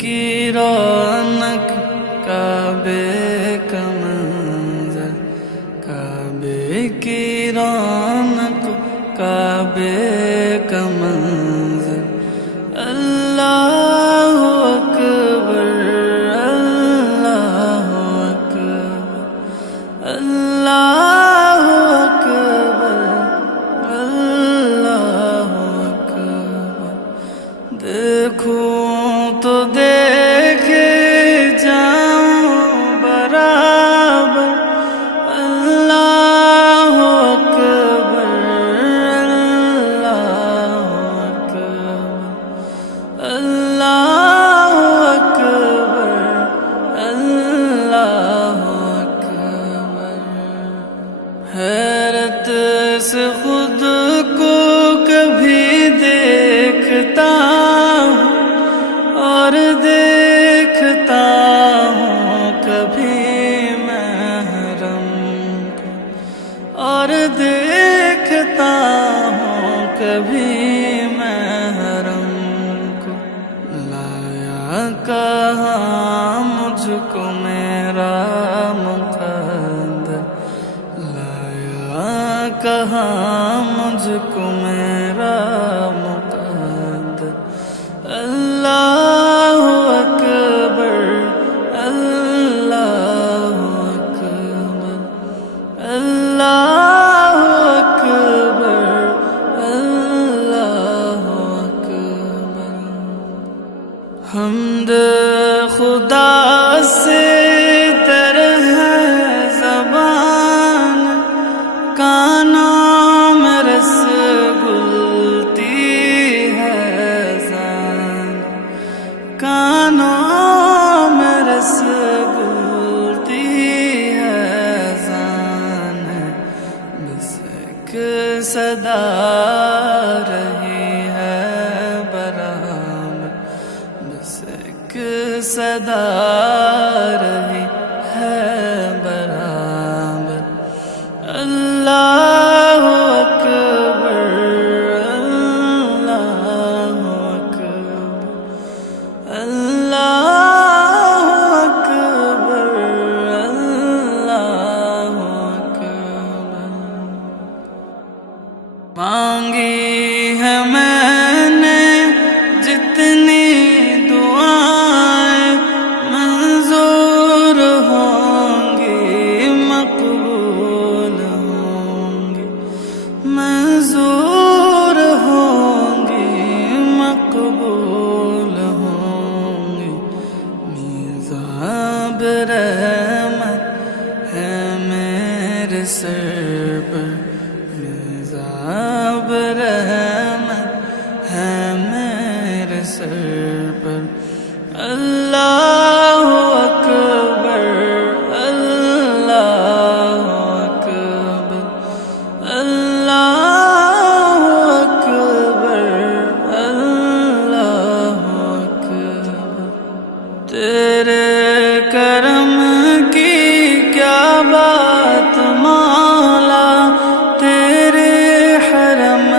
کی رونق کعبے کا منظر، کعبے کی رونق کعبے کا منظر، اللہ اکبر اللہ اکبر اللہ اکبر اللہ اکبر، دیکھوں تو دیکھے جاؤں برابر، اللہ اکبر اللہ اکبر اللہ اکبر اللہ اکبر، حیرت سے خود کو کبھی دیکھتا ہوں اور دیکھتا ہوں کبھی محرم کو، اور دیکھتا ہوں کبھی محرم کو، لایا کہاں مجھ کو میرا مقدر، لایا کہاں مجھ کو میرا مقدر، اللہ اکبر اللہ اکبر اللہ اکبر اللہ اکبر، حمد خدا سے تر ہے زبان، کانوں میں رس گلتی ہے زان، کانوں میں رس گلتی ہے زان، بس ایک صدا رہی ہے برابر، بس ایک صدا رہی ہے برابر، اللہ اکبر اللہ اکبر اللہ اکبر اللہ اکبر، مانگی ہے میں نے جتنی دعائیں، منظور ہوں گی مقبول ہوں گی، منظور ہوں گی مقبول ہوں گی، میزاب رحمت ہے میرے سر پر، میزاب رحمت ہے میرے سر پر، اللہ اکبر اللہ اکبر اللہ اکبر اللہ اکبر، تیرے کرم کی کیا بات مولا، تیرے حرم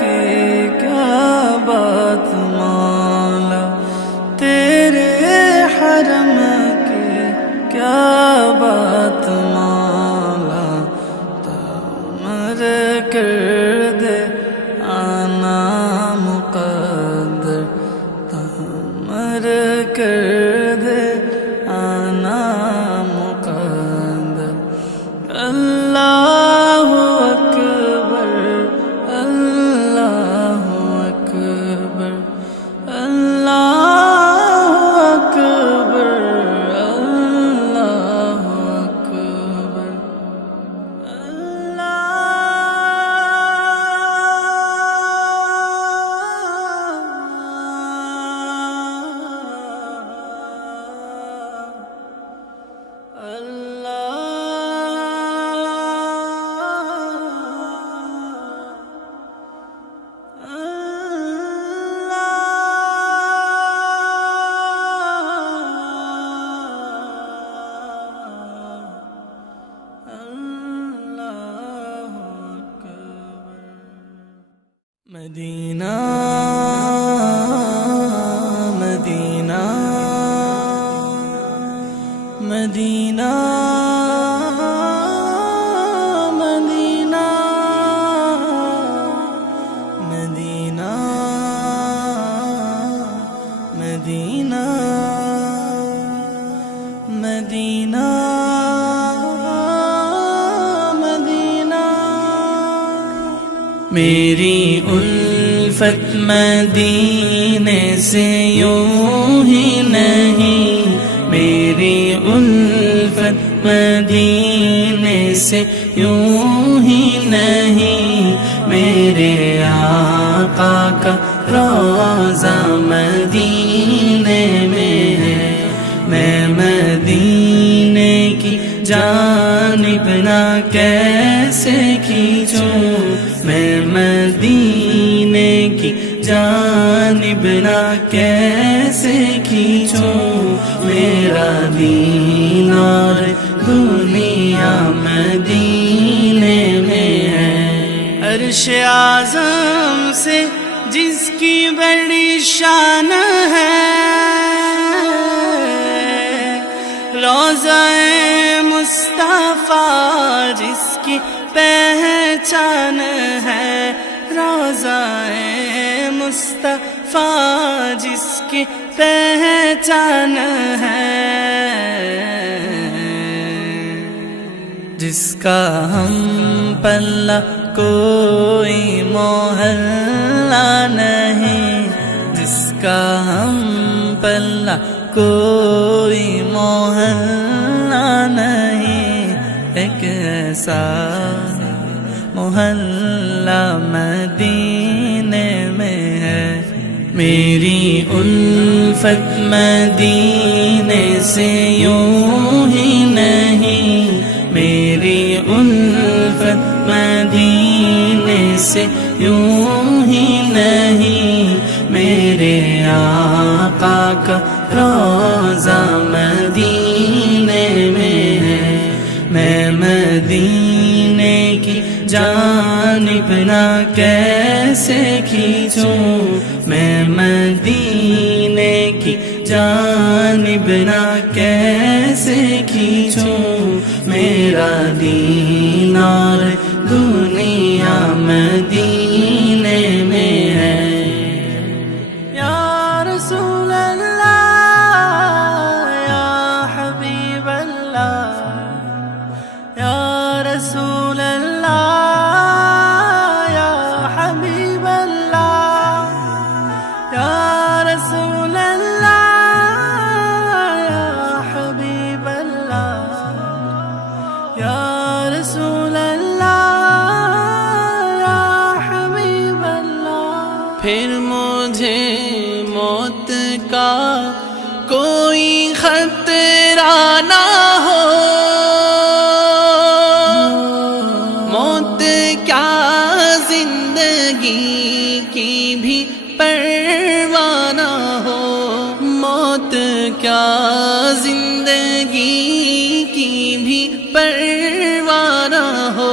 کی کیا بات مولا، تیرے حرم کی کیا بات مولا، تعمر کر دے آنا مقدر، تعمر کر دے آنا مقدر، اللہ اکبر اللہ اکبر اللہ اکبر اللہ اکبر اللہ مدینہ مدینہ مدینہ، میری الفت مدینے سے یوں ہی نہیں، میری الفت مدینے سے یوں ہی نہیں، میرے آقا کا روضہ مدینے میں ہے، میں مدینے کی جانب نہ کیسے کھینچوں، میں مدینے کی جانب نہ کیسے کھینچوں، میرا دین اور دنیا مدینے میں ہے، عرش اعظم سے جس کی بڑی شان ہے، روضہ مصطفیٰ جس کی پہچان ہے، روضہ مصطفیٰ جس کی پہچان ہے، جس کا ہم پلہ کوئی محلہ نہیں، جس کا ہم پلہ کوئی محلہ نہیں، ایک ایسا محلہ مدینے میں ہے، میری الفت مدینے سے یوں ہی نہیں، میری الفت مدینے سے یوں ہی نہیں، میرے آقا کا روضہ مدینے میں ہے، میں مدینے کی جانب نہ کیسے کھینچوں، میں مدینے کی جانب نہ کیسے کھینچوں، میرا دین اور دنیا مدینے میں ہے، یا رسول اللہ یا حبیب اللہ، یا رسول اللہ یا حبیب اللہ، یا رسول اللہ یا حبیب اللہ، یا رسول اللہ یا حبیب اللہ، پھر مجھے موت کا کوئی خطرہ نہ ہو، موت کیا زندگی کی بھی پرواہ نہ ہو، موت کیا زندگی کی بھی پرواہ نہ ہو،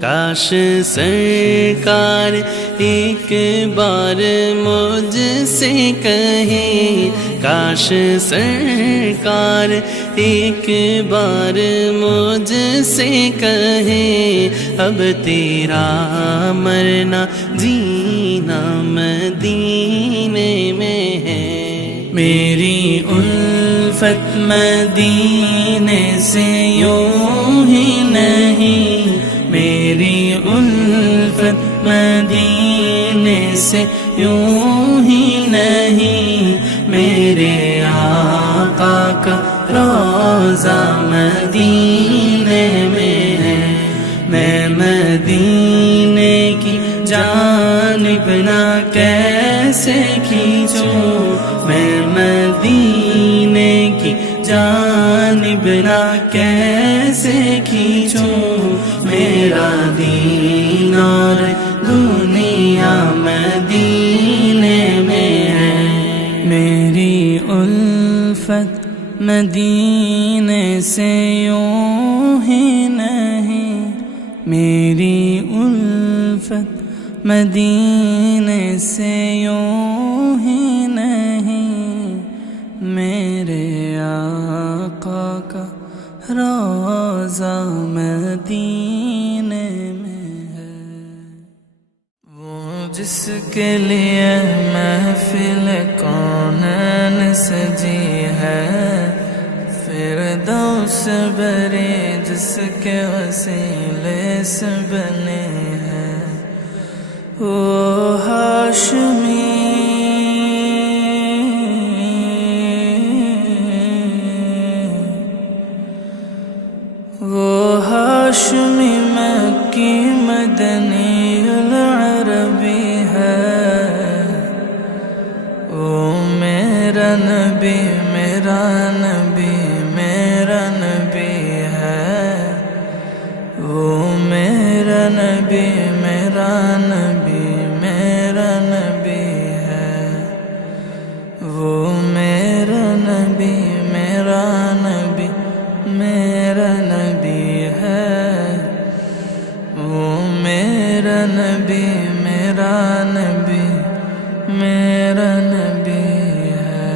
کاش سرکار ایک بار مجھ سے کہیں، کاش سرکار ایک بار مجھ سے کہیں، اب تیرا مرنا جینا مدینے میں ہے، میری الفت مدینے سے یوں ہی نہیں، میری الفت مدینے سے یوں ہی نہیں، میرے آقا کا روضہ مدینے میں ہے، میں مدینے کی جانب نہ کیسے کھینچوں، میں مدینے کی جانب نہ کیسے کھینچوں، میرا دین اور دنیا مدینے میں ہے، میری الفت مدینے سے یوں ہی نہیں، میری الفت مدینے سے یوں ہی نہیں، میرے آقا کا روضہ مدینے میں ہے، وہ جس کے لیے محفل کونین سجی ہے، فردوس بری جس کے وسیلے سے بنے ہیں، وہ ہاشمی مکی مدنی العربی ہے، وہ میرا نبی میرا نبی میرا نبی ہے، وہ میرا نبی میرا نبی میرا نبی ہے، وہ میرا نبی میرا نبی میرا نبی ہے، وہ میرا نبی میرا نبی میرا نبی ہے۔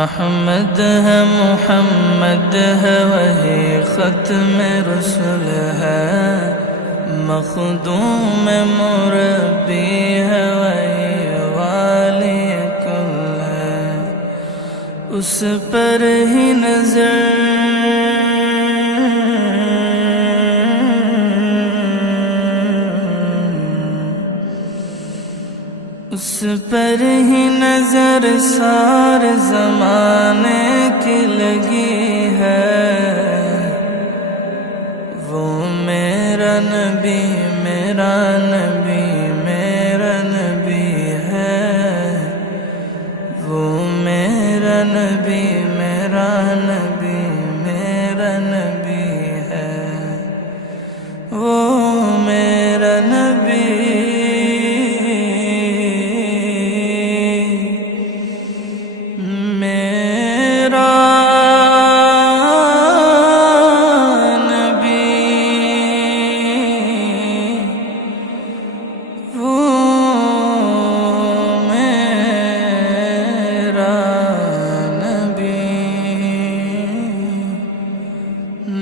احمد ہے محمد ہے وہی ختم رسول ہے، مخدوم مربی ہے وہی والی کل ہے، اس پر ہی نظر اس پر ہی نظر سارے زمانے کی لگی ہے، وہ میرا نبی میرا نبی میرا نبی ہے، وہ میرا نبی میرا نبی میرا نبی ہے، وہ میرا نبی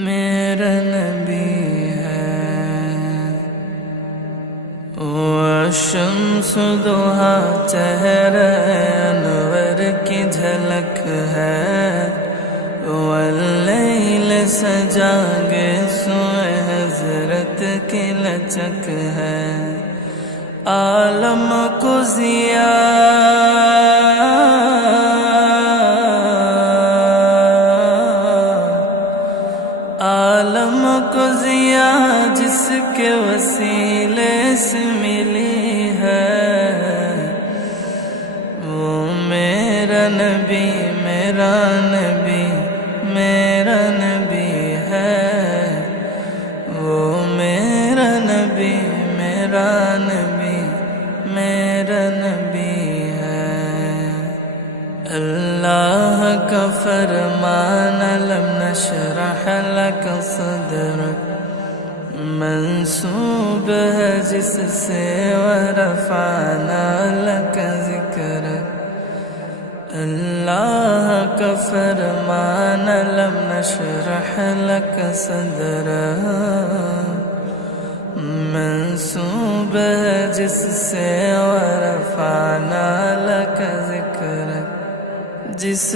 میرا نبی ہے، والشمس ضحیٰ چہرہ انور کی جھلک ہے، واللیل سجا گیسوئے حضرت کی لچک ہے، عالم کو عالم کو ضیا جس کے وسیلے سے ملی ہے، وہ میرا نبی میرا نبی میرا نبی ہے، وہ میرا نبی میرا نبی میرا نبی ہے، اللہ کا فرمان لم نشرح لک صدرک منسوب ہے جس سے ورفعنا لک ذکرک، اللہ کا فرمان لم نشرح لک صدرک منسوب ہے جس سے ورفعنا لک ذکرک، جس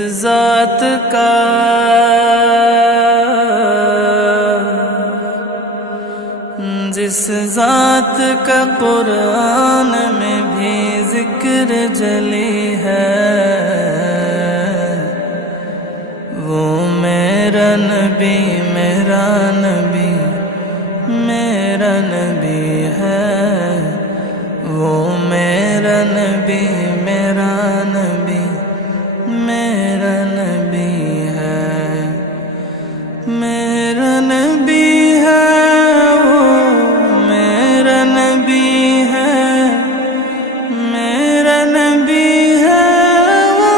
ذات کا قرآن میں بھی ذکر جلی ہے، وہ میرا نبی میرا نبی میرا نبی ہے، وہ میرا نبی میرا نبی میرا نبی ہے، میرا نبی ہے، وہ میرا نبی ہے، میرا نبی ہے، وہ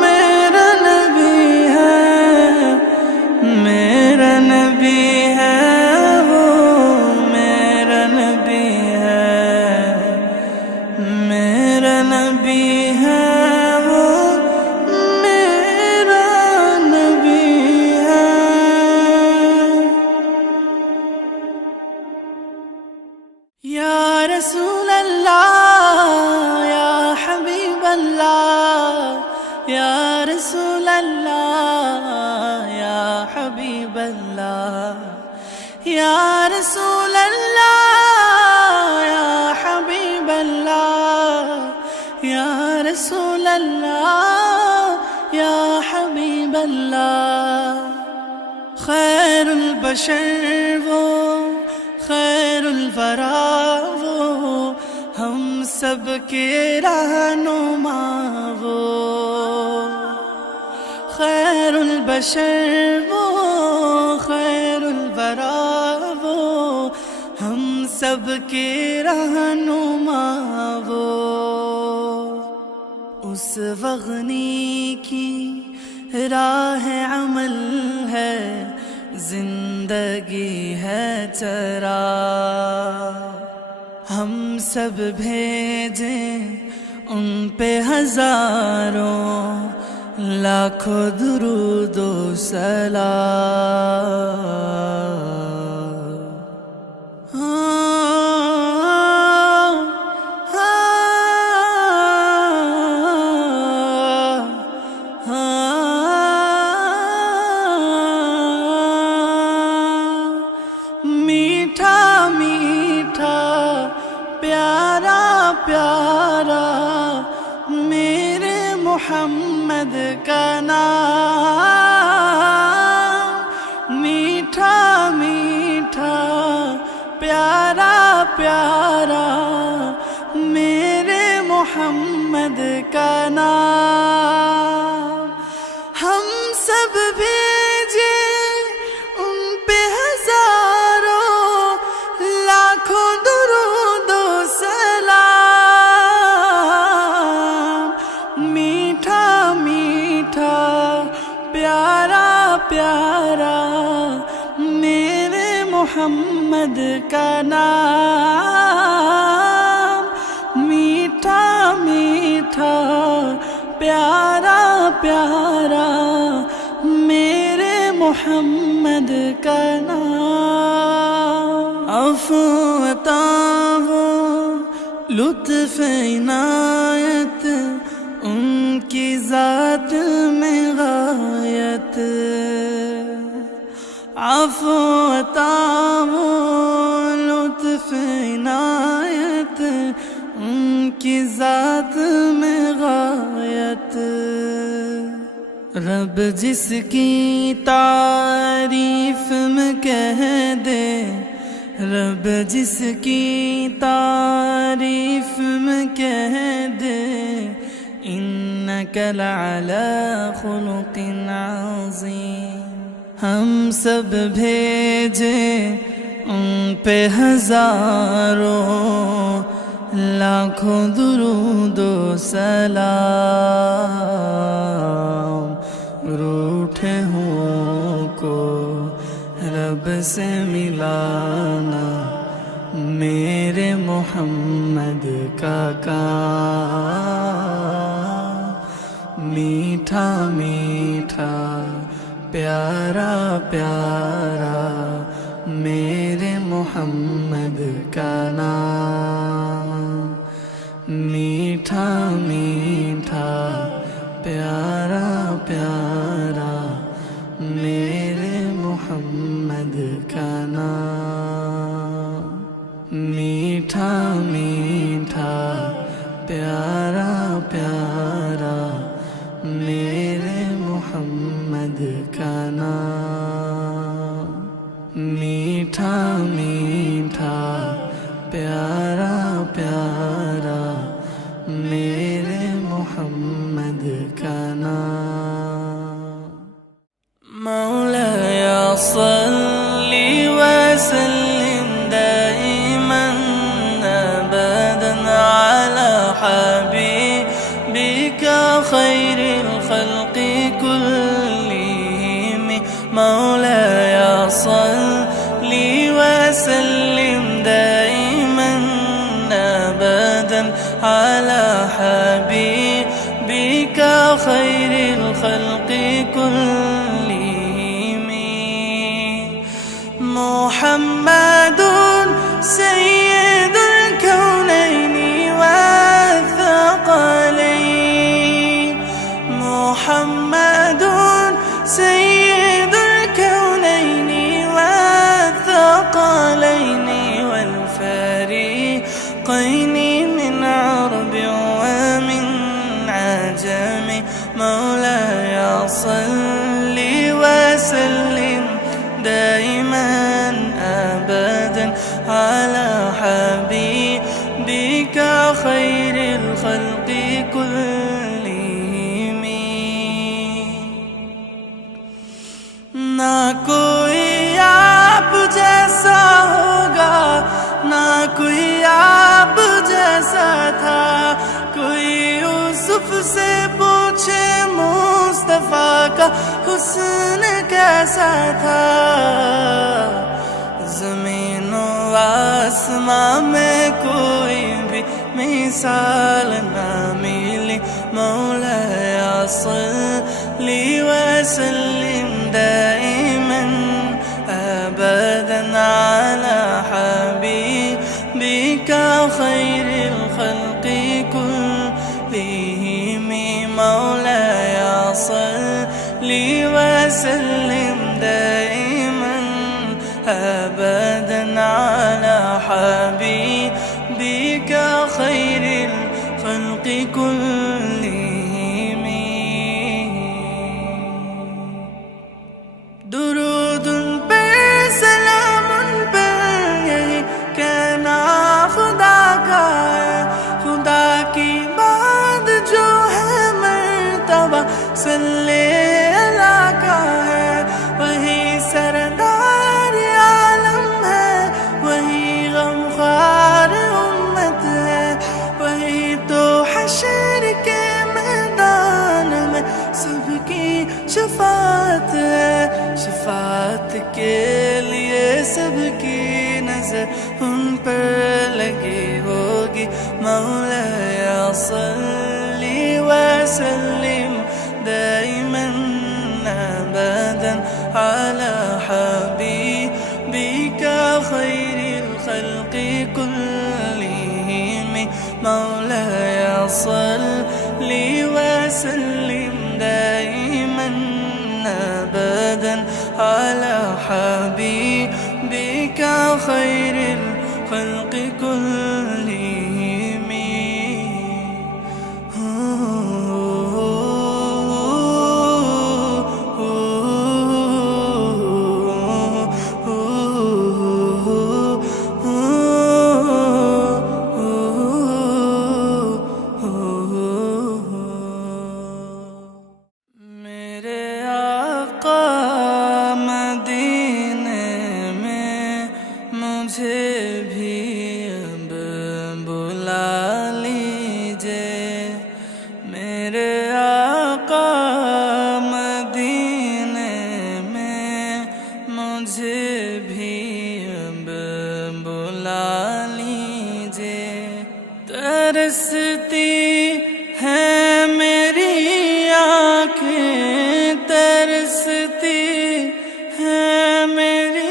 میرا نبی ہے، میرا نبی ہے، وہ میرا نبی ہے، میرا نبی ہے، اللہ یا حبیب اللہ یا رسول اللہ یا حبیب اللہ یا رسول اللہ یا حبیب اللہ یا رسول اللہ یا حبیب اللہ خیر البشر وہ خیر الورا وہ ہم سب کے رہنما وہ خیر البشر وہ خیر الورا وہ ہم سب کے رہنما وہ اس وغنی کی راہ عمل ہے زندگی ہے چرا ہم سب بھیجیں ان پہ ہزاروں لاکھوں درود و سلام پیارا میرے محمد کا نام میٹھا میٹھا پیارا پیارا میرے محمد کا نام ہم سب بھیجے ان پہ ہزاروں لاکھوں درود و سلام میٹھا میٹھا پیارا پیارا میرے محمد کا نام میٹھا میٹھا پیارا پیارا میرے محمد کا نام عفو عطا وہ لطف عنایت ان کی ذات میں غایت عفو عطا وہ لطف عنایت ان کی ذات میں غایت رب جس کی تعریف میں کہہ دے رب جس کی تعریف میں کہہ دے انک لعلی خلق عظیم ہم سب بھیجے ان پہ ہزاروں لاکھوں درود و سلام روٹھے ہوں کو رب سے ملانا میرے محمد کا کام میٹھا میٹھا پیارا پیارا میرے محمد کا نام میٹھا میٹھا پیارا پیارا میرے محمد کا نام میٹھا میٹھا پیارا پیارا میرے محمد کا نام میٹھا میٹھا پیارا پیارا میرے محمد کا نام مولایا صلی وسلم دائما ابدا على حبيبك خير الخلق كلهم مولایا صلی وسلم دائما ابدا على حبيبك خير الخلق كلهم محمد سيد الكونين بك خير الخلق كلهم نہ کوئی آپ جیسا ہوگا نہ کوئی آپ جیسا تھا کوئی یوسف سے پوچھے مصطفیٰ کا حسن کیسا تھا زمین و آسمان میں کوئی بھی مثال نہ ملی مولا صلی وسلم دائما ابدا على حبيبك خير الخلق كلهم مولاي صلی وسلم دائما ابدا على حبيبك خير الخلق كلهم درود پر سلام پر یہی کہنا خدا کا ہے خدا کی بات جو ہے مرتبہ صلی اللہ کا ہے وہی سردار عالم ہے وہی غمخوار امت ہے وہی تو حشر کے میدان میں سب کی شفاعت ہے شفاعت کے لیے سب کی نظر ان پر لگی ہوگی مولا صلی وسلم دائما ابدا على حبيبك خير الخلق كلهم مولاي صلی وسلم دائما ابدا على حبيبك خير الخلق كلهم مجھے بھی اب بلا لیجے میرے آقا مدینے میں مجھے بھی اب بلا لیجے ترستی ہیں میری آنکھیں ترستی ہیں میری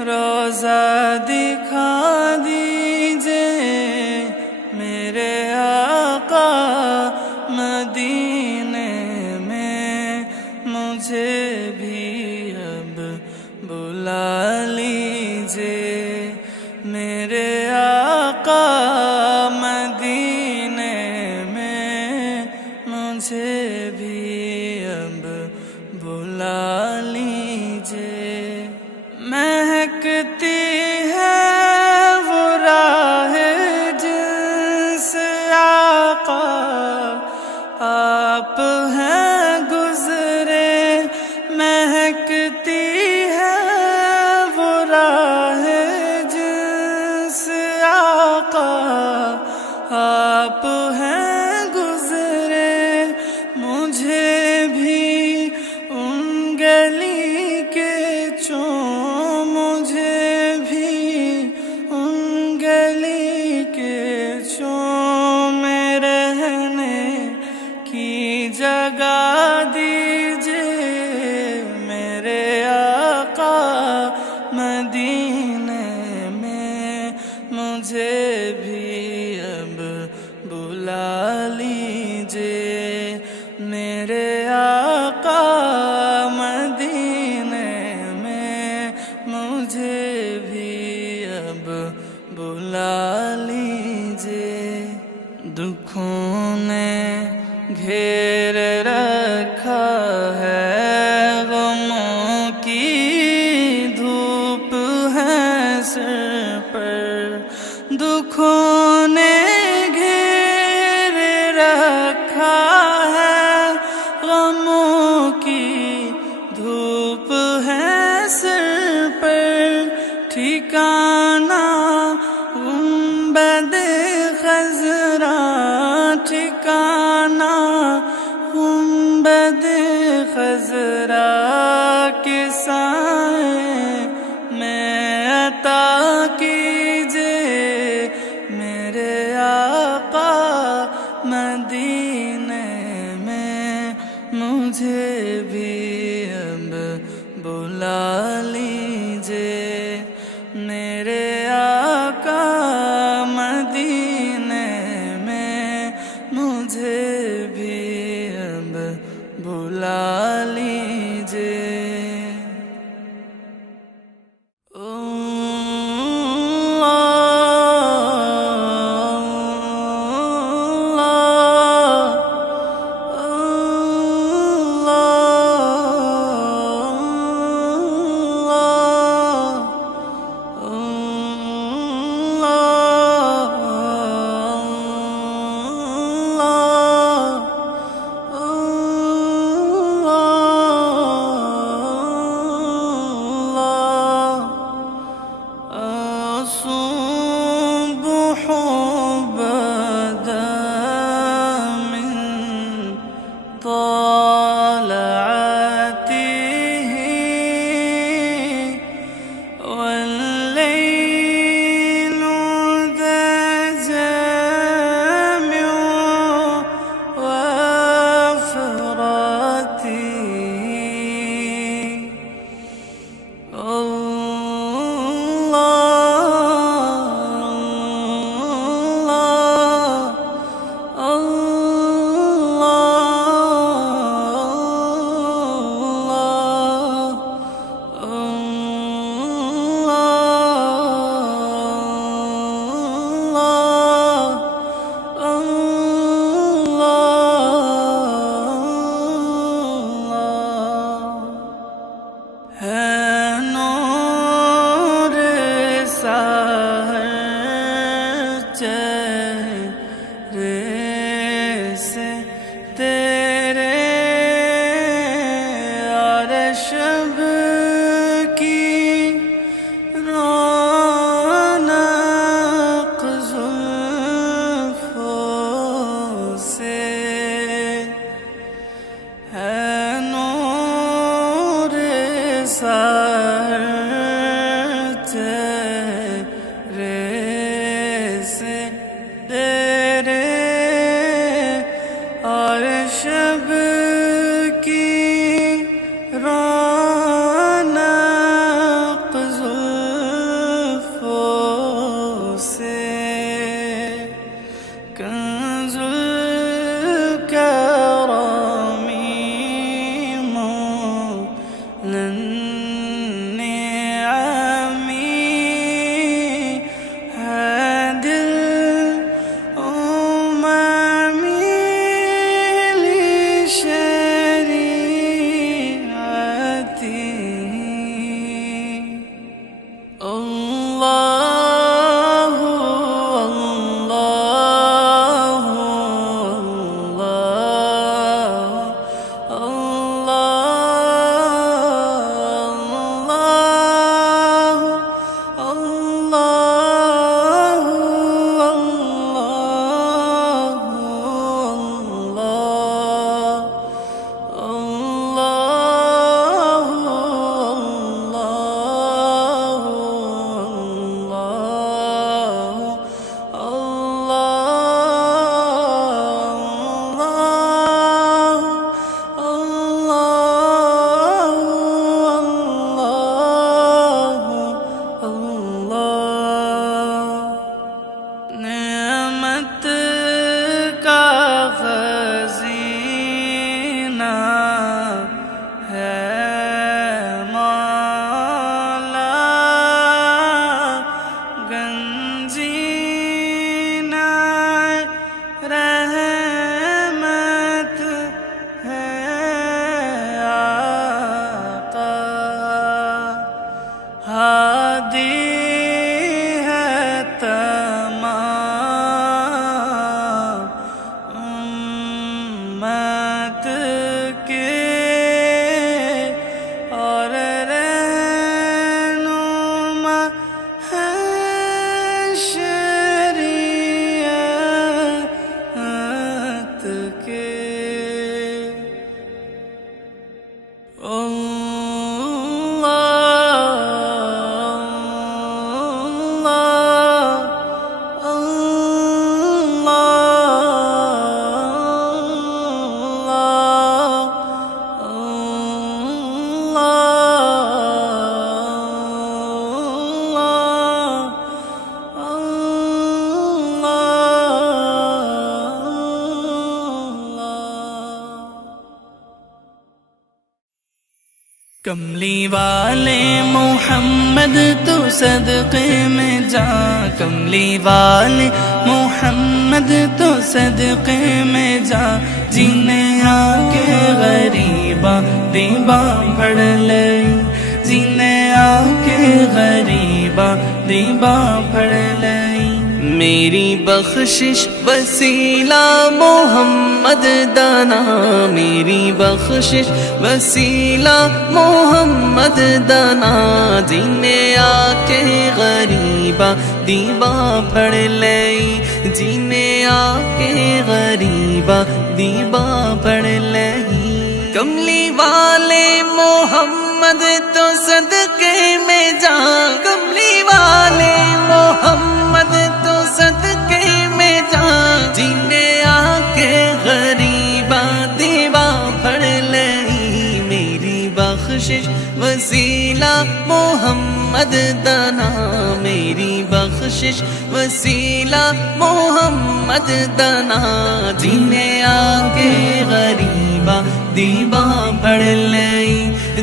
روزہ دکھا دیجئے میرے آقا مدینے میں مجھے بھی اب بلا لیجئے میرے آقا مدینے میں مجھے بھی اب بلا لیجئے مہکتی ہے وہ راہ جن سے آقا آپ ہیں گزرے مہکتی ہے وہ راہ جن سے آقا آپ ہیں گزرے مجھے بھی ان گلی کے مجھے بھی ان گلی کے میں رہنے کی جگہ دیجئے میرے آقا مدینے میں مجھے بھی اب بلا لیجئے میرے آقا مدینے مجھے بھی اب بلا لیجئے دکھوں نے گھیر رکھا ہے غموں کی دھوپ ہے دکھوں نے گھیر رکھا ہے، غموں کی دھوپ ہے سر پر، ٹھکانہ گنبد خضرا، ٹھکانہ گنبد خضرا کے سائے میں عطا کیجے میرے آقا مدینے میں، مجھے بھی اب بلا لیجے میرے آقا مدینے میں، مجھے بھی اب بلا لیجے۔ شب کی رونق زلفوں سے ہے، نور سحر چہرے سے تیرے، اور شب رونق زلفوں سے کنز الکرم النعم ہے، دل ہادی ہے کملی والے محمد تو صدقے میں جا، کملی والے محمد تو صدقے میں جا، جنہیں آ کے غریباں دیباں پڑھ لئی، جنہیں آ کے غریباں دیباں پڑھ لئی۔ میری بخشش وسیلہ محمد دانا، میری بخشش وسیلہ محمد دانا، جنہیں آ کے غریباں دیباں پڑھ لئی، جنہیں آ کے غریباں دیباں پڑھ لئی۔ کملی والے محمد تو صدقے میں جا، کملی والے محمد تو صدقے میں جا، جنہیں آ کے غریباں دیباں پڑھ لئی۔ میری بخشش وسیلہ محمد دانا، میری بخشش وسیلہ محمد دانا، جنہیں آ کے غریباں دیباں پڑھ لئی،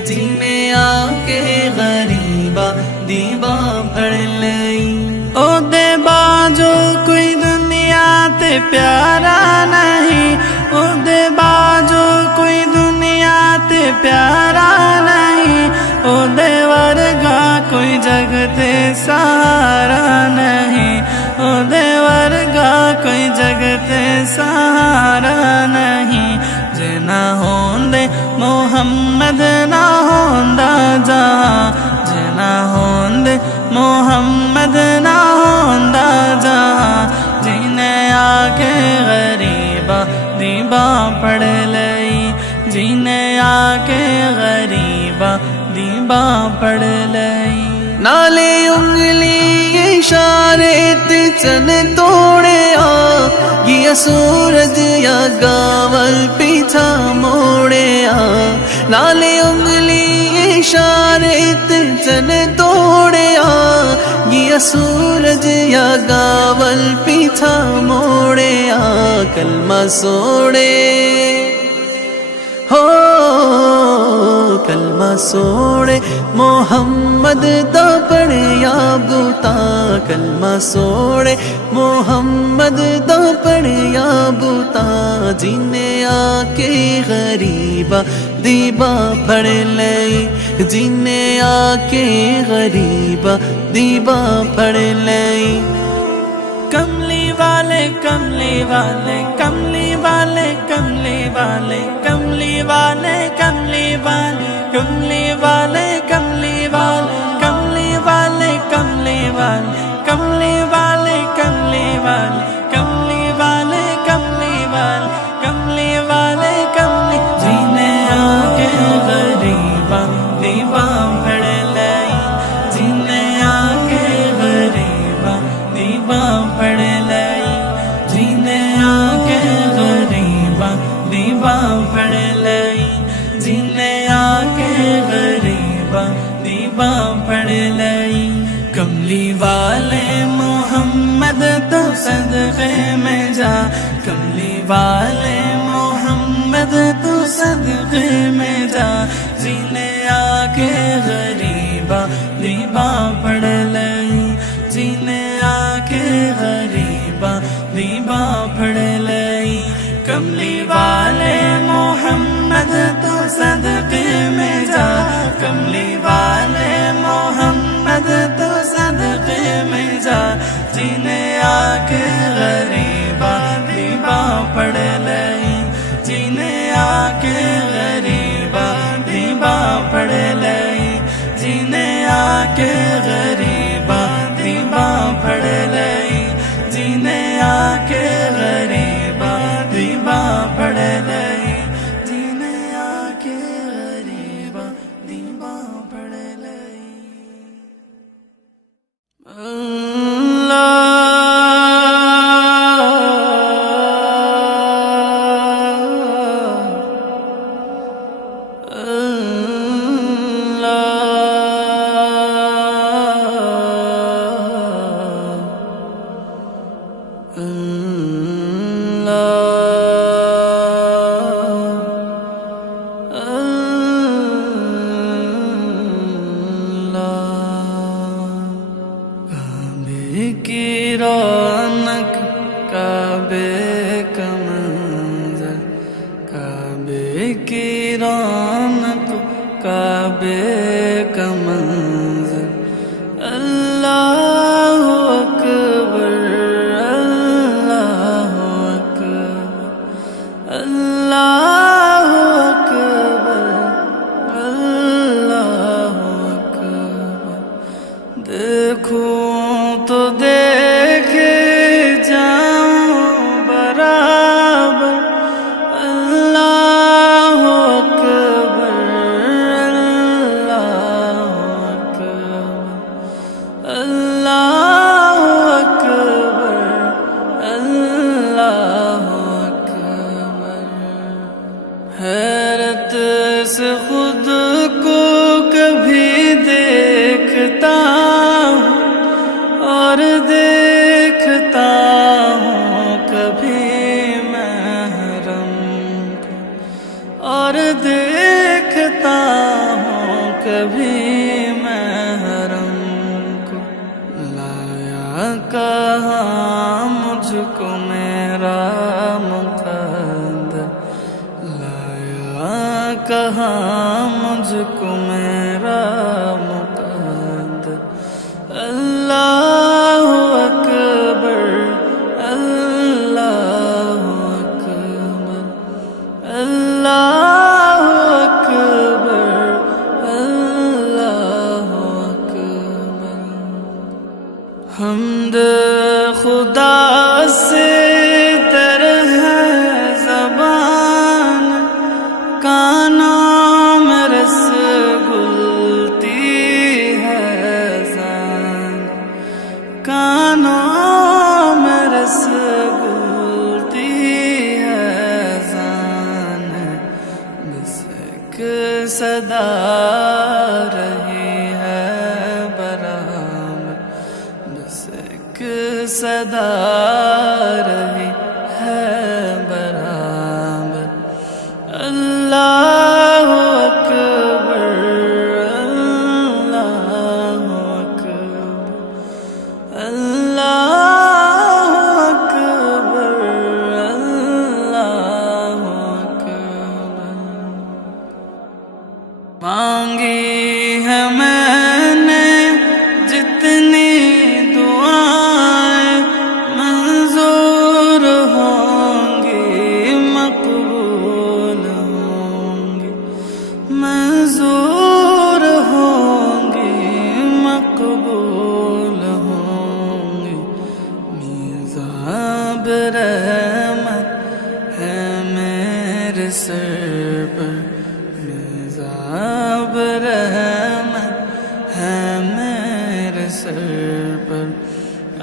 جنہیں آ کے غریباں دیباں پڑھ لئی۔ او دے باجو کوئی دنیا تے پیارا نہیں، او دے باجو کوئی دنیا تے پیارا نہیں، او دے ورگا کوئی جگ تے سہارا نہیں، او دے ورگا کوئی جگ تے سہارا نہیں۔ جے نہ ہوندے محمد نہ ہوندا جہاں، جے نہ ہوندے محمد نہ ہوندا جہاں، جنہیں آ کے غریباں دیباں پڑھ لئی، جنہیں آ کے غریباں دیباں پڑھ لئی۔ نالے انگلی اشارے تے چن توڑے آ، یا سورج یا گاول پیچھا موڑے آ، نالے انگلی اشارے تے چن توڑے آ، یا سورج یا گاول پیچھا موڑے آ، کلمہ سوڑے ہو کلمہ سوڑے محمد دا پڑھیا بوتا، کلمہ سوڑے محمد دا پڑھیا بوتا، جنہیں آ کے غریباں دیباں پڑھ لئی، جنہیں آ کے غریباں دیباں پڑھ لئی۔ کملی والے کملی والے کملی والے کملی والے کملی والے کملی والے کملی والے کملی والے کملی والے کملی والے کملی والے کملی والے کملی والے کملی والے کملی والے کملی، جنہیں آ کے غریباں دیباں پڑھ لئی، جنہیں آ کے غریباں دیباں پڑھ لئی، جنہیں آ کے غریباں دیباں پڑھ لئی، جنہیں آ کے غریباں دیباں پڑھ لئی۔ کملی والے محمد تو صدقے میں جا، کملی والے محمد تو صدقے میں جا، جنہیں آ کے غریباں دیباں پڑھ لئی، جنہیں آ کے غریباں دیباں پڑھ لئی۔ کملی والے محمد تو صدقے میں جا، کملی والے محمد تو صدقے میں جا، جنہیں آ کے غریباں دیباں پڑھ لئی، جنہیں آ کے غریباں دیباں پڑھ لئی، جنہیں آ کے غریباں دیباں پڑھ لئی، جنہیں آ کے غریباں دیباں پڑھ لئی، جنہیں آ کے غریباں دیباں پڑھ لئی۔ اللہ کی رونق کعبے کا منظر، کعبے کی رونق کعبے کا منظر، اللہ اکبر اللہ اکبر اللہ اکبر اللہ اکبر، دیکھوں تو دیکھے جاؤں برابر، اللہ اکبر اللہ اکبر اللہ اکبر اللہ اکبر، حیرت سے خود کو کبھی دیکھتا ہوں اور دیکھتا ہوں کبھی محرم کو، اور دیکھتا ہوں کبھی محرم کو، لایا کہاں مجھ کو میرا مقدر، لایا کہاں مجھ کو میرا مقدر، اللہ اکبر اللہ اکبر اللہ اکبر اللہ اکبر، حمد خدا سے تر ہے زبان، کانوں میں رس گلتی ہے زان، کانوں میں رس گلتی ہے زان، بس ایک صدا رہی ہے برابر، بس ایک صدا رہی ہے برابر، اللہ اکبر اللہ اکبر اللہ اکبر اللہ اکبر، مانگی ہے میں نے جتنی دعائیں، منظور ہوں گی مقبول ہوں گی، منظور ہوں گی مقبول ہوں گی، میزاب رحمت ہے میرے سر پر، میزاب رحمت ہے میرے سر پر،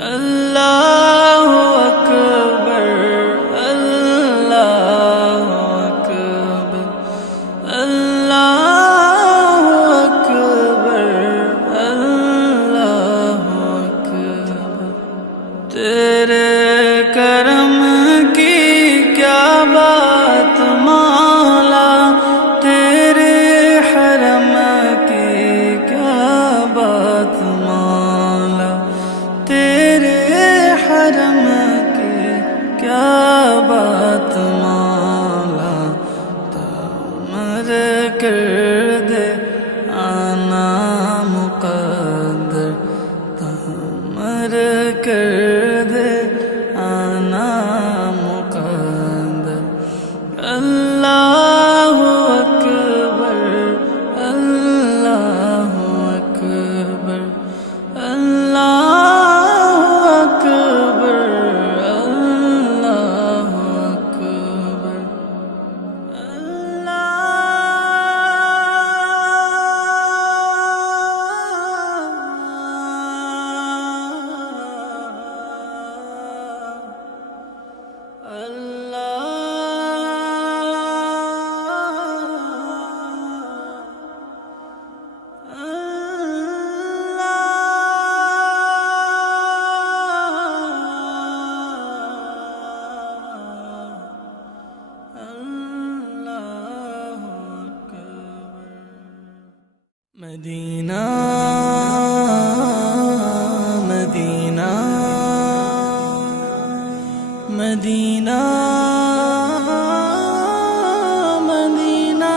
اللہ اکبر اللہ اکبر اللہ اکبر اللہ اکبر، تیرے کرم کی کیا بات مولا، تیرے حرم کی کیا بات مولا، تیرے حرم کی کیا بات مولا، تعمر کر دے آنا مقدر، تعمر کر دے آنا مقدر، اللہ اکبر اللہ اکبر اللہ اکبر اللہ اکبر مدینہ مدینہ مدینہ مدینہ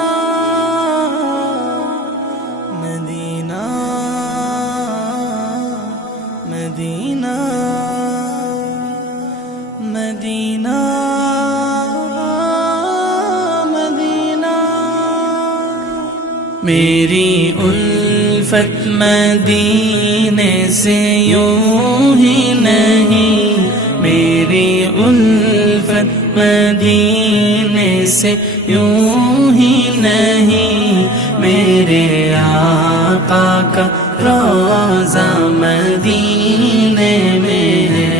مدینہ مدینہ مدینہ مدینہ میری الفت مدینے سے یوں ہی نہیں، میری الفت مدینے سے یوں ہی نہیں، میرے آقا کا روضہ مدینے میں ہے،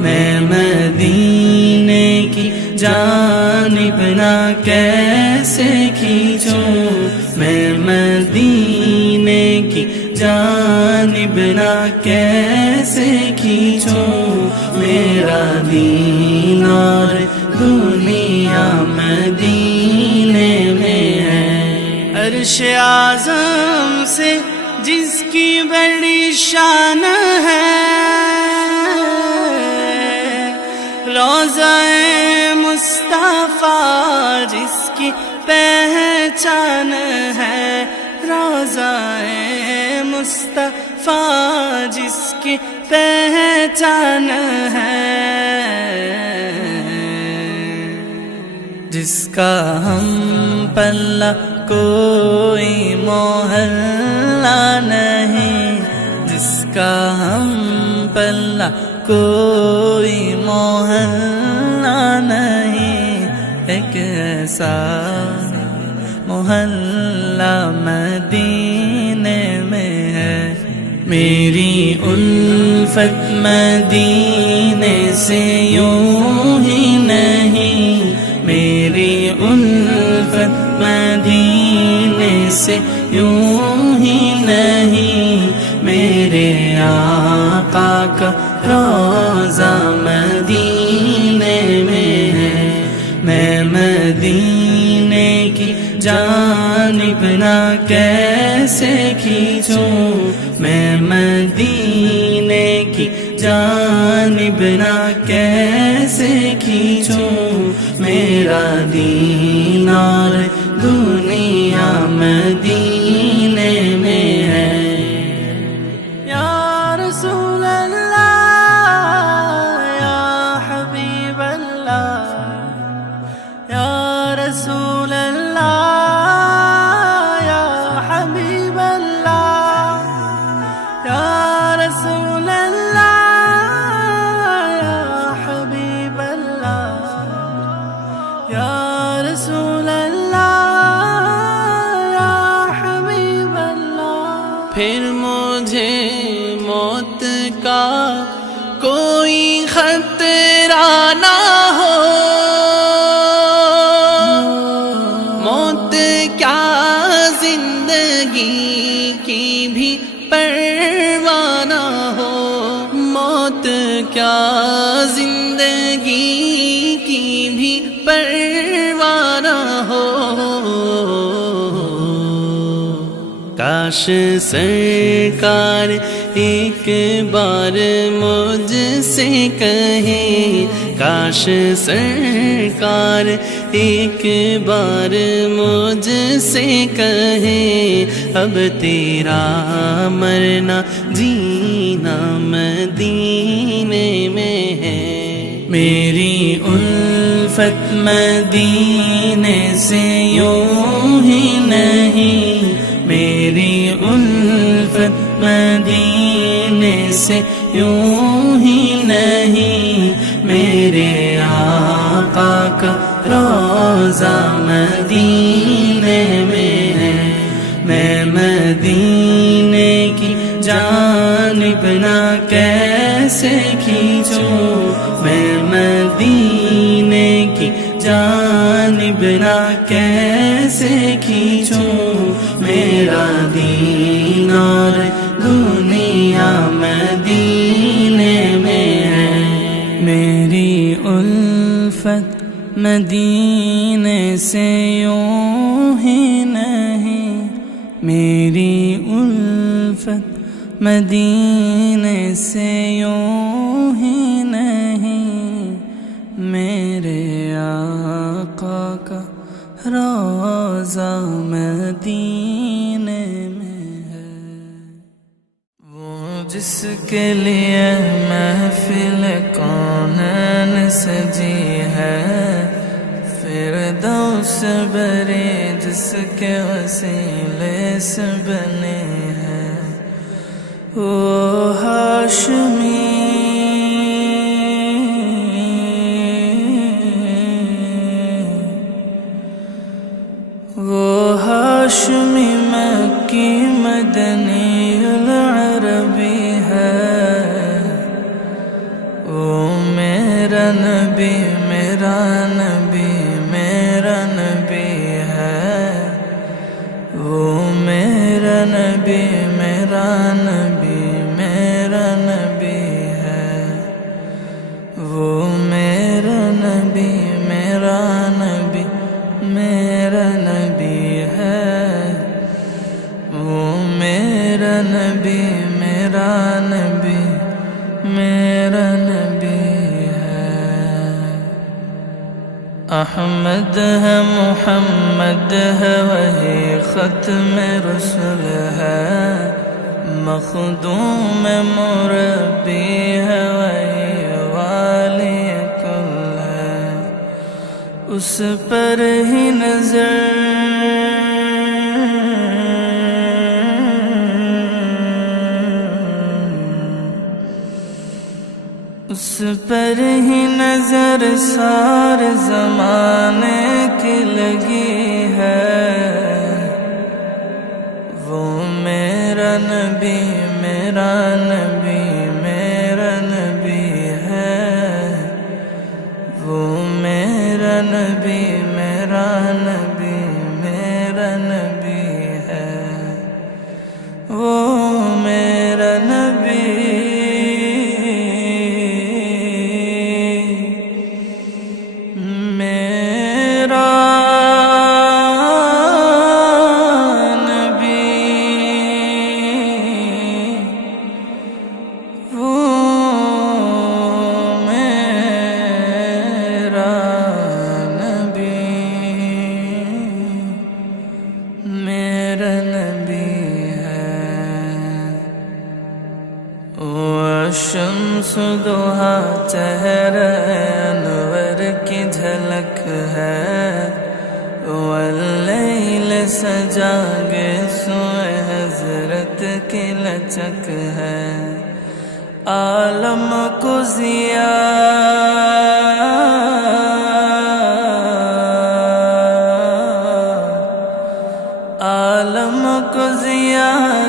میں مدینے کی جانب نہ کیسے کھینچوں، میں مدینے کی جانب نہ کیسے کھینچوں، میرا دین اور دنیا مدینے میں ہے۔ عرش اعظم سے جس کی بڑی شان ہے، روضہ مصطفیٰ جس کی پہچان ہے، روضہ مصطفیٰ جس کی پہچان ہے، جس کا ہم پلہ کوئی محلہ نہیں، جس کا ہم پلہ کوئی محلہ نہیں، ایک ایسا محلہ مدینے میں ہے۔ میری الفت مدینے سے یوں ہی نہیں، میری الفت مدینے سے یوں ہی نہیں، میرے آقا کا روضہ مدینے میں ہے، میں مدینے کی جانب نہ کیسے کھینچوں، میں مدینے کی جانب نہ کیسے کھینچوں، میرا دین اور دنیا مدینے میں ہے۔ یا رسول اللہ یا حبیب اللہ، یا رسول اللہ یا حبیب اللہ، یا رسول اللہ یا حبیب اللہ، یا رسول اللہ یا حبیب اللہ۔ پھر مجھے موت کا کوئی خطرہ نہ ہو، موت کیا زندگی کی بھی پرواہ نہ ہو، موت کیا زندگی کی بھی پرواہ نہ ہو، کاش سرکار ایک بار مجھ سے کہے، کاش سرکار ایک بار مجھ سے کہے، اب تیرا مرنا جینا مدینے میں ہے۔ میری الفت مدینے سے یوں ہی نہیں، میری الفت مدینے سے یوں ہی نہیں، میرے آقا کا روضہ مدینے میں ہے، میں مدینے کی جانب نہ کیسے کھینچوں، میں مدینے کی جانب نہ کیسے کھینچوں، میرا دین اور دنیا مدینے میں ہے۔ میری الفت مدینے سے یوں ہی نہیں، میری الفت مدینے سے یوں ہی نہیں، میرے آقا کا روضہ مدینے میں ہے، وہ جس کے لیے محفل کونین سجی ہے، فردوس بری جس کے وسیلے سے بنے ہیں، وہ ہاشمی مکی مدنی العربی ہے، وہ میرا نبی میرا نبی میرا نبی ہے، وہ میرا نبی میرا نبی میرا نبی ہے، وہ میرا نبی میرا نبی میرا نبی ہے، وہ میرا نبی میرا نبی میرا نبی ہے۔ احمد ہے محمد ہے وہی ختم رسل ہے، مخدوم مربی ہے وہی والی کل ہے، اس پر ہی نظر اس پر ہی نظر سارے زمانے کی لگی ہے، وہ میرا نبی میرا نبی میرا نبی ہے، وہ میرا نبی میرا نبی میرا نبی ہے، وہ میرا نبی شمس دوہا چہرہ انور کی جھلک ہے، واللیل سجا گیسوئے حضرت کی لچک ہے، عالم کو ضیا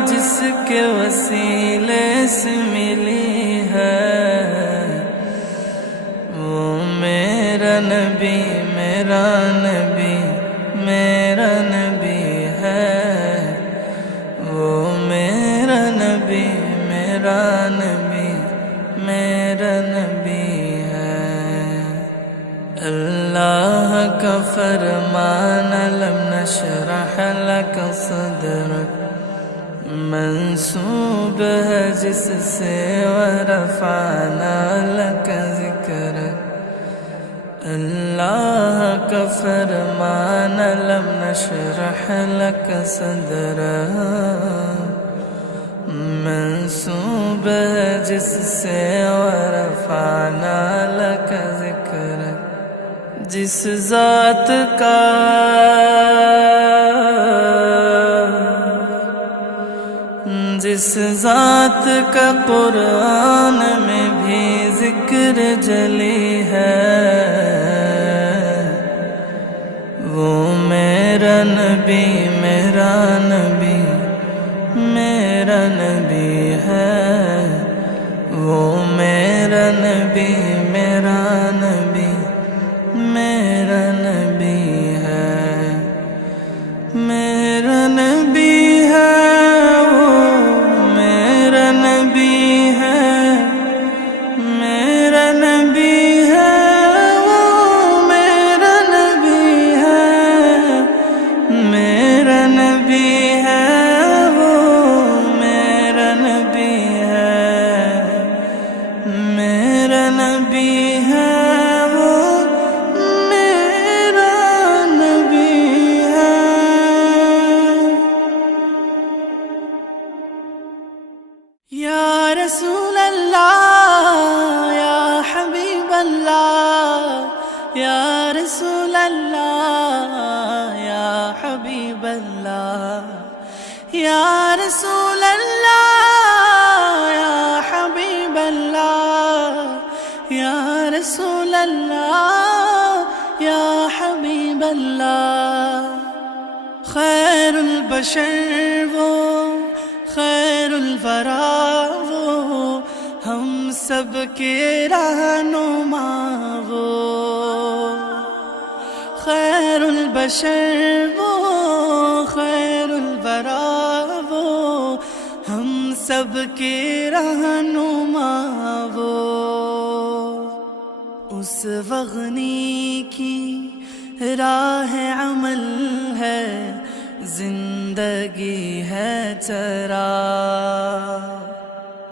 جس کے وسیلے سے ملی ہے، وہ میرا نبی میرا نبی میرا نبی ہے، وہ میرا نبی میرا نبی میرا نبی ہے، اللہ کا فرمان لم نشرح لک صدرک منسوب ہے جس سے ورفعنا لک ذکرک، اللہ کا فرمان لم نشرح لک صدرک منسوب ہے جس سے ورفعنا لک ذکرک، جس ذات کا قرآن میں بھی ذکر جلی ہے، وہ میرا نبی میرا نبی میرا نبی ہے، وہ میرا نبی میرا نبی میرا نبی ہے، میرا نبی ہے، وہ میرا نبی ہے، میرا نبی ہے، وہ میرا نبی ہے، میرا نبی ہے، وہ میرا نبی ہے، میرا نبی ہے، وہ رسول اللہ یا حبیب اللہ یا رسول اللہ یا حبیب اللہ یا رسول اللہ یا حبیب اللہ خیر البشر وہ خیر الورا وہ ہم سب کے رہنما وہ خیر البشر وہ خیر الورا وہ ہم سب کے رہنما وہ اس وغنی کی راہ عمل ہے زندگی ہے چرا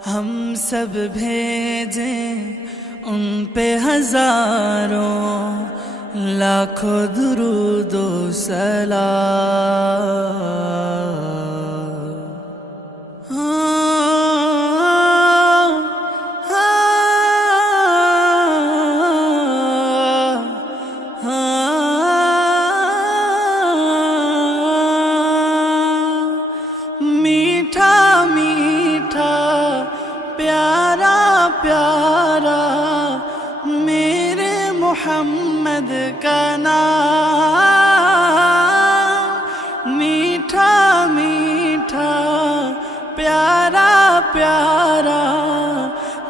ہم سب بھیجیں ان پہ ہزاروں لاکھوں درود و سلام پیارا پیارا میرے محمد کا نام میٹھا میٹھا پیارا پیارا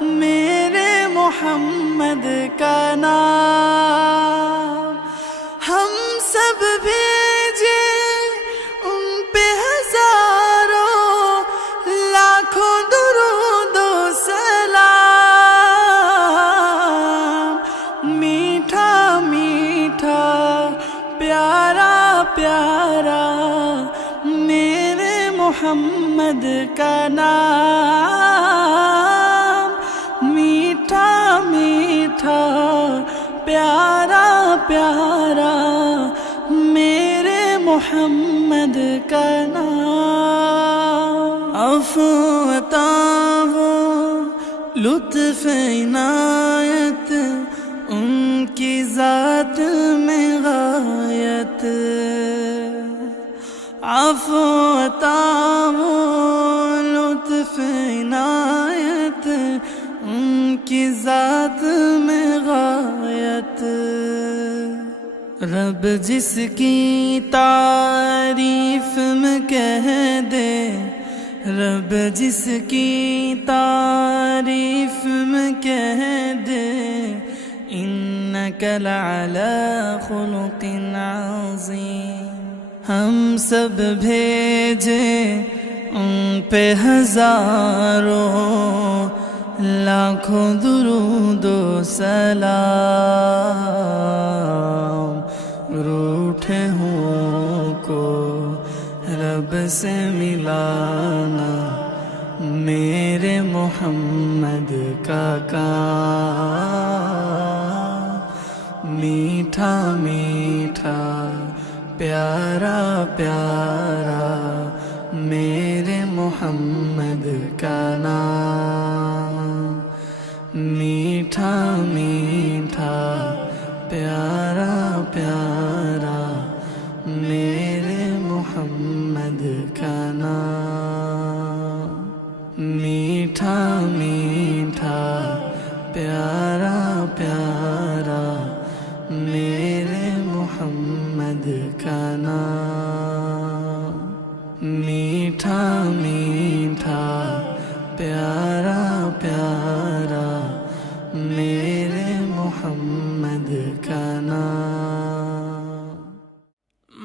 میرے محمد کا نام ہم سب بھیجے ان پہ ہزاروں لاکھوں درود و سلام میٹھا میٹھا پیارا پیارا میرے محمد کا نام میٹھا میٹھا پیارا پیارا میرے محمد کا نام عفو عطا وہ لطف عنایت ان کی ذات میں غایت عفو عطا وہ لطف عنایت ان کی ذات میں غایت رب جس کی تعریف میں کہہ دے رب جس کی تعریف میں کہہ دے انک لعلی خلق عظیم ہم سب بھیجے ان پہ ہزاروں لاکھوں درود و سلام روٹھے ہوں کو رب سے ملانا میرے محمد کا کام میٹھا میٹھا پیارا پیارا میرے محمد کا نام میٹھا میٹھا پیارا پیارا میرے محمد کا نام میٹھا میٹھا پیارا پیارا میرے محمد کا نام میٹھا میٹھا پیارا پیارا میرے محمد کا نام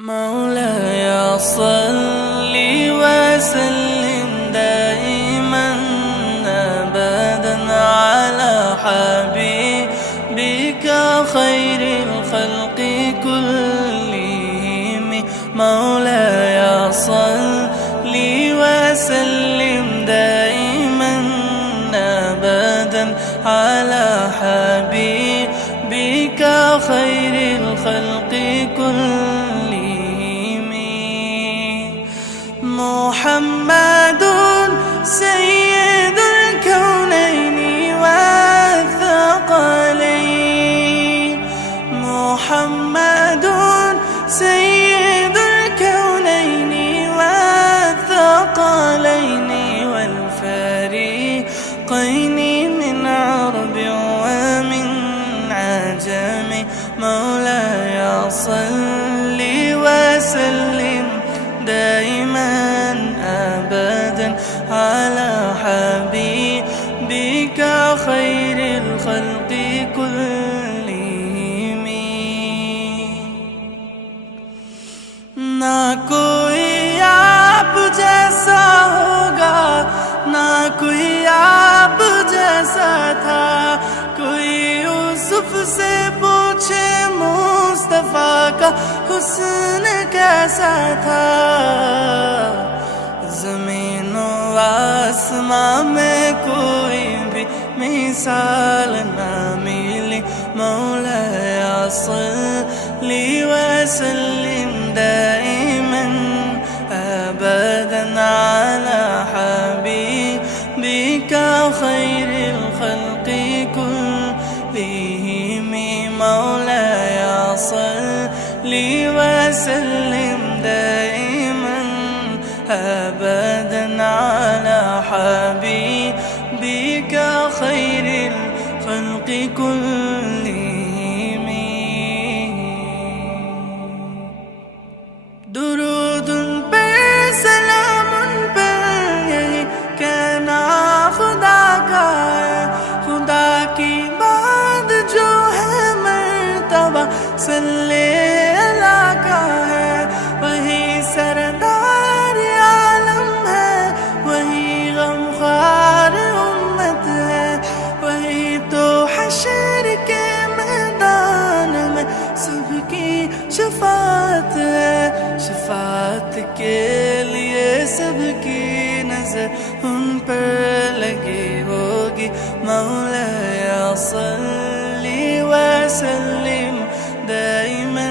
مولایا صلی وسلم دائما ابدا على حبيبك خير الخلق كلهم مولاي صل وسلم دائما ابدا على حبيبك خير الخلق كلهم محمد سيد الكونين والثقلين محمد كلهم نہ کوئی آپ جیسا ہوگا، نہ کوئی آپ جیسا تھا، کوئی یوسف سے پوچھے مصطفیٰ کا حسن کیسا تھا۔ زمین و آسمان میں کوئی بھی مثال نہ ملی، مولایا صلی وسلم دائما ابدا علی حبیبک خیر الخلق كلهم، مولایا صلی وسلم دائما ابدا علی حبیبک خیر الخلق كلهم۔ درود پر سلام پر یہی کہنا خدا کا ہے، خدا کی بات جو ہے مرتبہ صلی اللہ کا ہے، وہی سردار عالم ہے، وہی غمخوار امت ہے، وہی تو حشر کے میدان میں سب کی شفاعت ہے، شفاعت کے لیے سب کی نظر ان پر لگی ہوگی، مولایا صلی وسلم دائما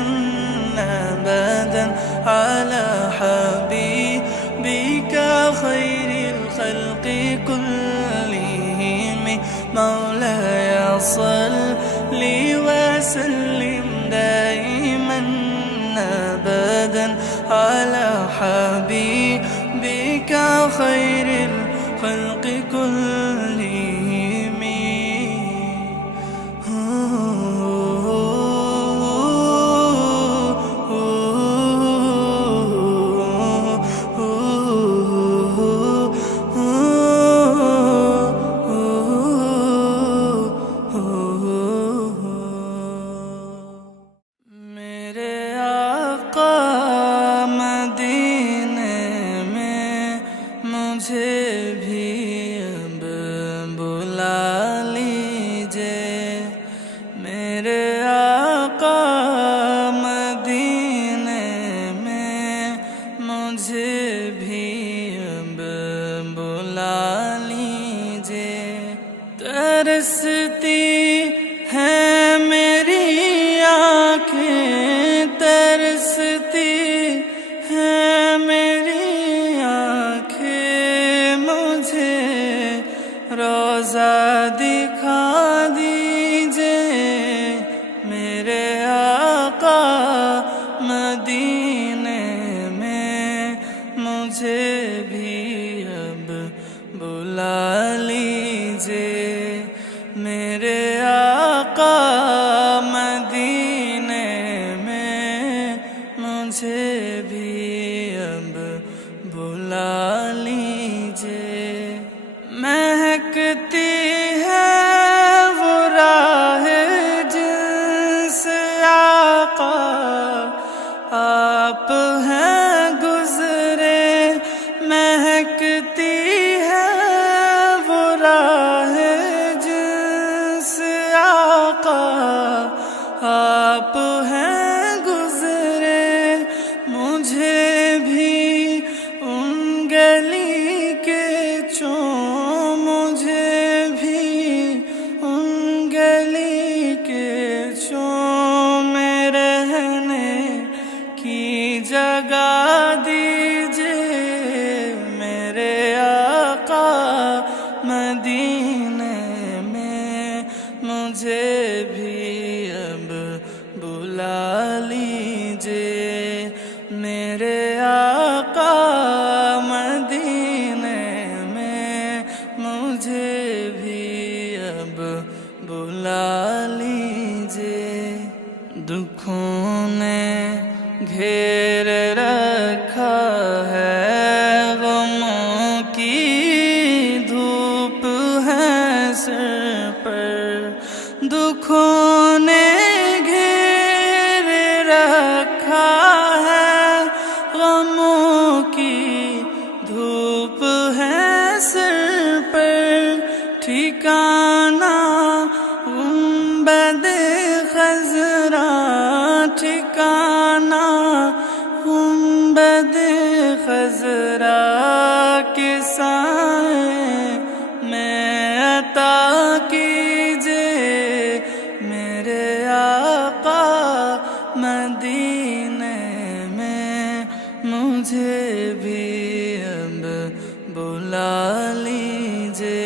ابدا علی حبیبک خیر الخلق كلهم، مولایا صلی وسلم دائما ابدا علی حبیبک خیر الخلق كلهم۔ مجھے بھی اب بلا لیجئے، میرے آقا مدینے میں مجھے بھی اب بلا لیجئے۔ ترستی ہیں میری آنکھیں، ترستی ہیں میری روزہ دکھا دیجئے، میرے آقا مدینے میں مجھے بھی اب بلا لیجئے، میرے آقا مدینے میں مجھے بھی اب بلا لیجئے۔ مہکتی ہے وہ راہ جن سے آقا آپ ہیں گزرے، مہکتی ہے وہ راہ جن سے آقا آپ ہیں گزرے، مجھے بھی ان گلی کے مجھے بھی ان گلی کے میں رہنے کی جگہ دیجئے، میرے آقا مدینے میں مجھے بھی اب بلا لیجئے، میرے آقا مدینے مجھے بھی اب بلا لیجئے۔ دکھوں نے گھیر رکھا ہے، غموں کی دھوپ ہے سر پر، دکھوں نے گھیر رکھا ہے، غموں کی دھوپ ہے سر پر، ٹھکانہ گنبد خضرا، ٹھکانہ گنبد خضرا کے سائے میں عطا کیجے میرے آقا، مدینے میں مجھے بھی اب بلا لیجے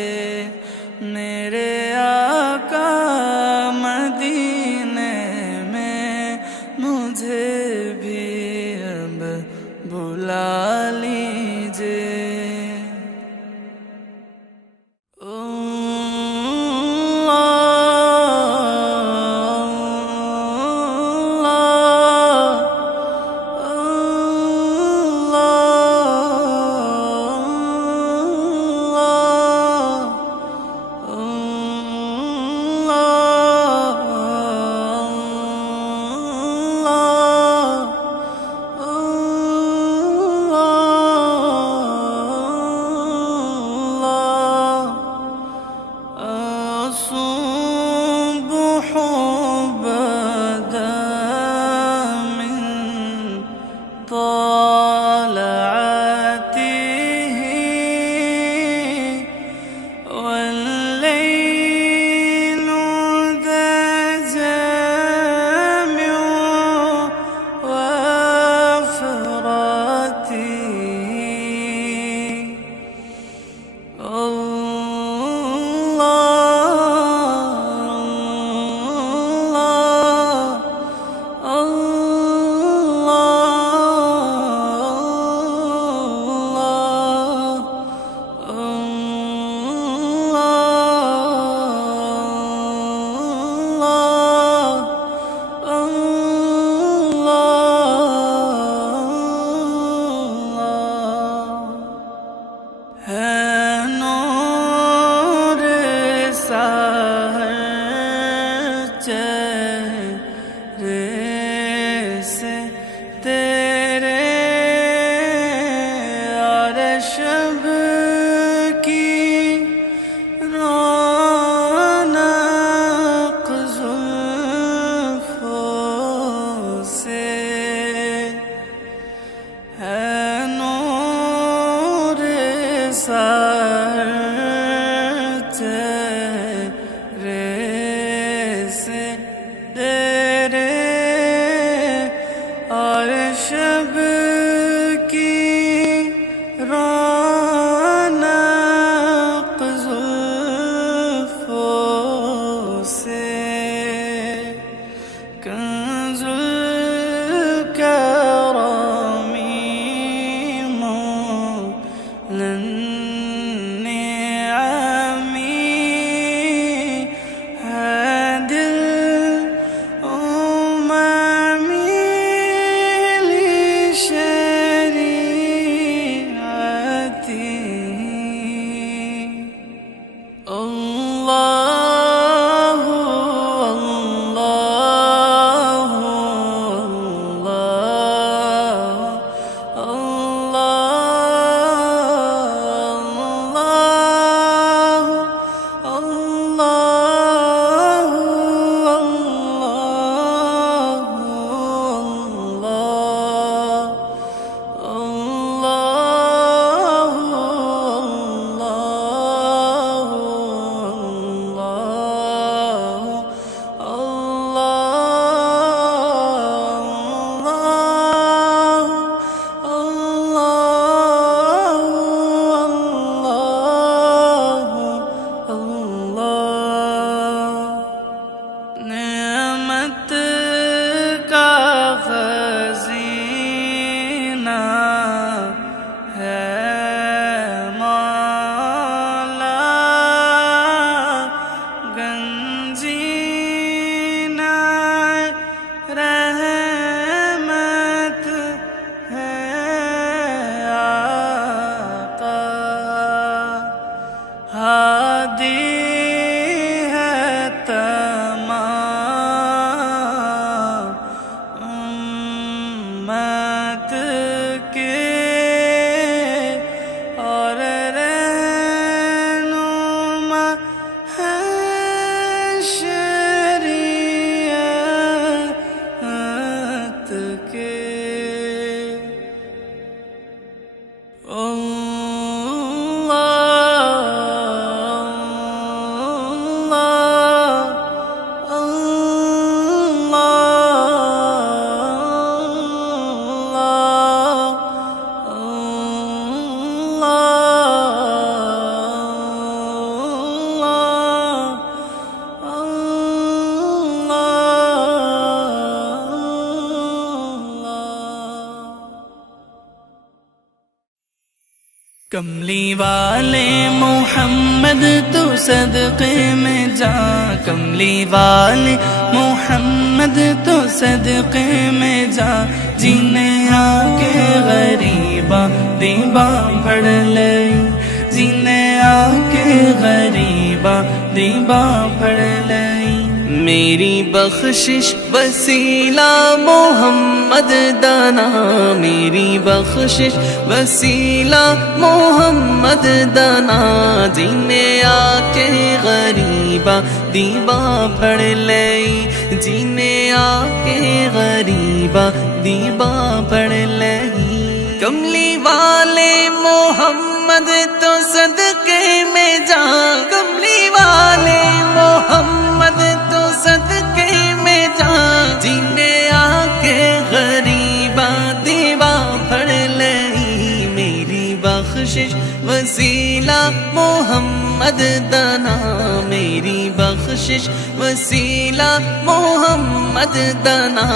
میرے آقا، مدینے میں مجھے کملی والے محمد تو صدقے میں جا، کملی والے محمد تو صدقے میں جا، جنہیں آ کے غریباں دیباں پڑھ لئی، جنہیں آ کے غریباں دیباں پڑھ لئی۔ میری بخشش وسیلہ محمد دانا، میری بخشش وسیلہ محمد دانا، جنہیں آ کے غریباں دیباں پڑھ لئی، جنہیں آ کے غریباں دیباں پڑھ لئی۔ کملی والے محمد تو صدقے میں جا، کملی والے محمد تو صدقے میں جا، جنہیں آ کے غریباں دیباں پڑھ لئی۔ میری بخشش وسیلہ محمد دانا، میری بخشش وسیلہ محمد دانا،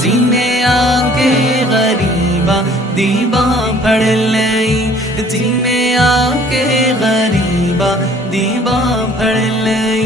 جنہیں آ کے غریباں دیباں پڑھ لئی، جنہیں آ کے غریباں دیباں پڑھ لئی۔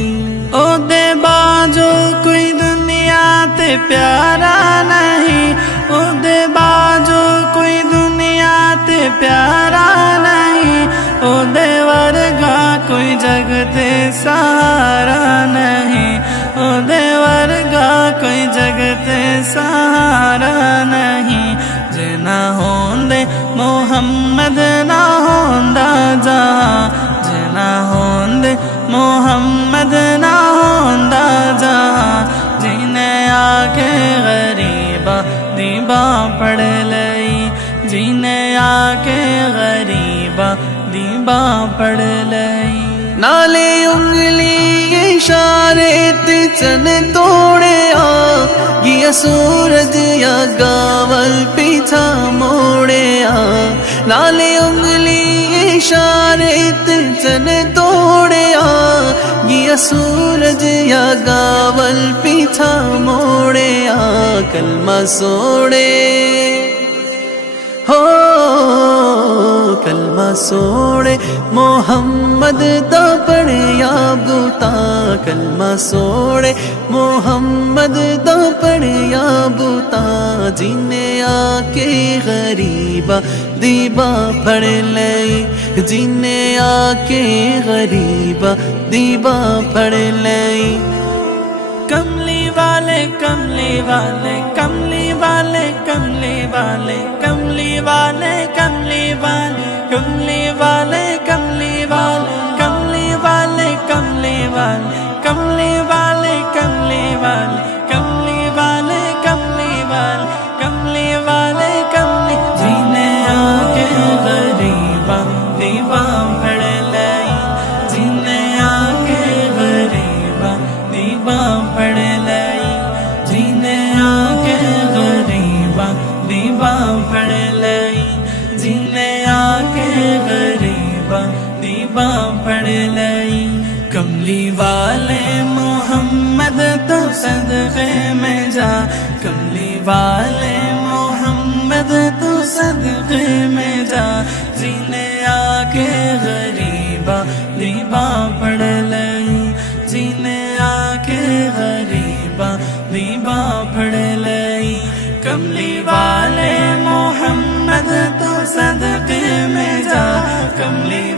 او دے باجو کوئی دنیا تے پیارا نہیں، او دے باجو کوئی دنیا تے پیارا نہیں، او دے ورگا کوئی جگ تے سہارا نہیں، او دے ورگا کوئی جگ تے سہارا نہیں۔ جے نہ ہوندے محمد نہ ہوندا جہاں، جے نہ ہوندے محمد نہ ہوندا جہاں، جنہیں آ کے غریباں دیباں پڑھ لئی، جنہیں آ کے غریباں دیباں پڑھ لئی۔ نالے انگلی اشارے تے چن توڑے آ، گیا سورج یا گاول پیچھا موڑے آ، نالے انگلی اشارے تے چن توڑے آ، گیا سورج یا گاول پیچھا موڑے آ، کلمہ سوڑے ہو کلمہ سوڑے محمد دا پڑھیا بوتا، کلمہ سوڑے محمد دا پڑھیا بوتا، جنہیں آ کے غریباں دیباں پڑھ لئی، جنہیں آ کے غریباں دیباں پڑھ لئی۔ کملی والے کملی والے کملی والے کملی والے کملی والے کملی والے کملی والے کملی والے کملی والے کملی والے کملی والے کملی والے کملی والے کملی والے کملی والے کملی، جنہیں آ کے غریباں دیباں پڑھ لئی، جنہیں آ کے غریباں دیباں پڑھ لئی، جنہیں آ کے غریباں دیباں پڑھ لئی، جنہیں آ کے غریباں دیباں پڑھ لئی۔ کملی والے محمد تو صدقے میں جا، کملی والے محمد تو صدقے میں جا، جنہیں آ کے غریباں دیباں پڑھ لئی، جنہیں آ کے غریباں دیباں پڑھ لئی۔ کملی والے محمد تو صدقے میں جا، کملی